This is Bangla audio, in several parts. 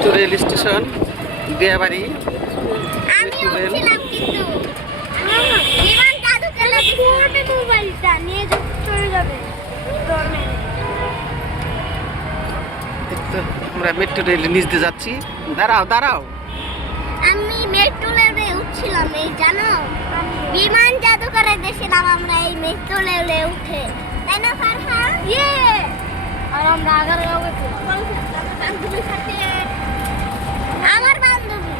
Metro rail station Diabari. আমরা মেট্রো রেল নিচ দিয়ে যাচ্ছি। দাঁড়াও দাঁড়াও, আমি মেট্রো রেলে উঠছিলাম, এই জানো বিমান জাদুঘরে দেখছিলাম আমরা এই মেট্রো রেলে উঠে, তাই না ফারহান? ইয়ে আর আমরা আগারে বান্ধবীর সাথে, আমার বান্ধবী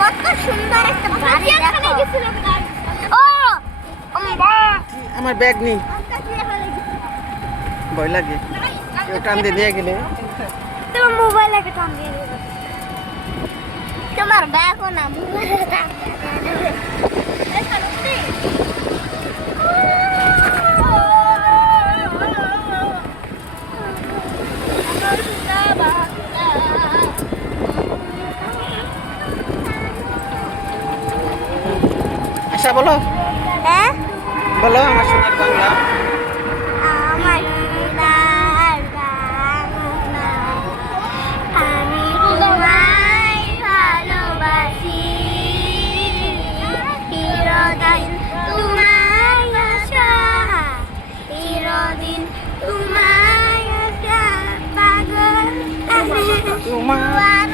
কত সুন্দর একটা বাড়ি দেখো। ও আমার ব্যাগ নেই, ভয় লাগে কেউ টান দিয়ে নিয়ে গেলে। তোমার মোবাইল একটা টান দিয়ে দেবে, তোমার ব্যাগও না মোবাইল আশা বলো, হ্যাঁ বলো আমার সোনার বাংলা। আমার সোনার বাংলা, আমি তোমায় ভালোবাসি, চিরদিন তোমায় আশা, চিরদিন তোমায় আশা, পাগল তোমার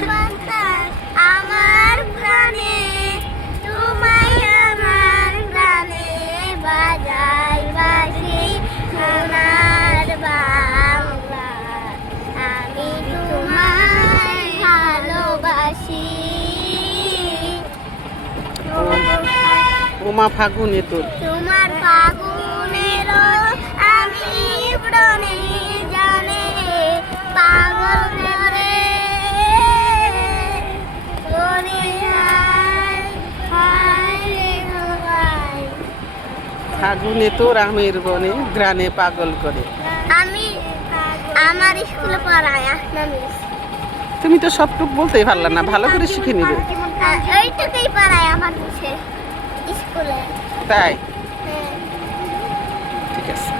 বাতাস আমার প্রাণে, তোমায় আমার প্রাণে বাজাই বাঁশি, সোনার বাংলা, আমি তোমায় ভালোবাসি। ওমা ফাগুনে তোর, তোমার ফাগুনের আমি প্রাণে জানে, পাগল করে তোরে হায় হায় রে হায়। ফাগুনে তোর আমের বনে গ্রানে পাগল করে। আমি আমার স্কুলে পড়াই আসনামিস, তুমি তো সবটুকু বলতেই পারলা না, ভালো করে শিখে নিবে। এইটুকুই পড়াই আমার মিসে স্কুলে। তাই হ্যাঁ। ঠিক আছে।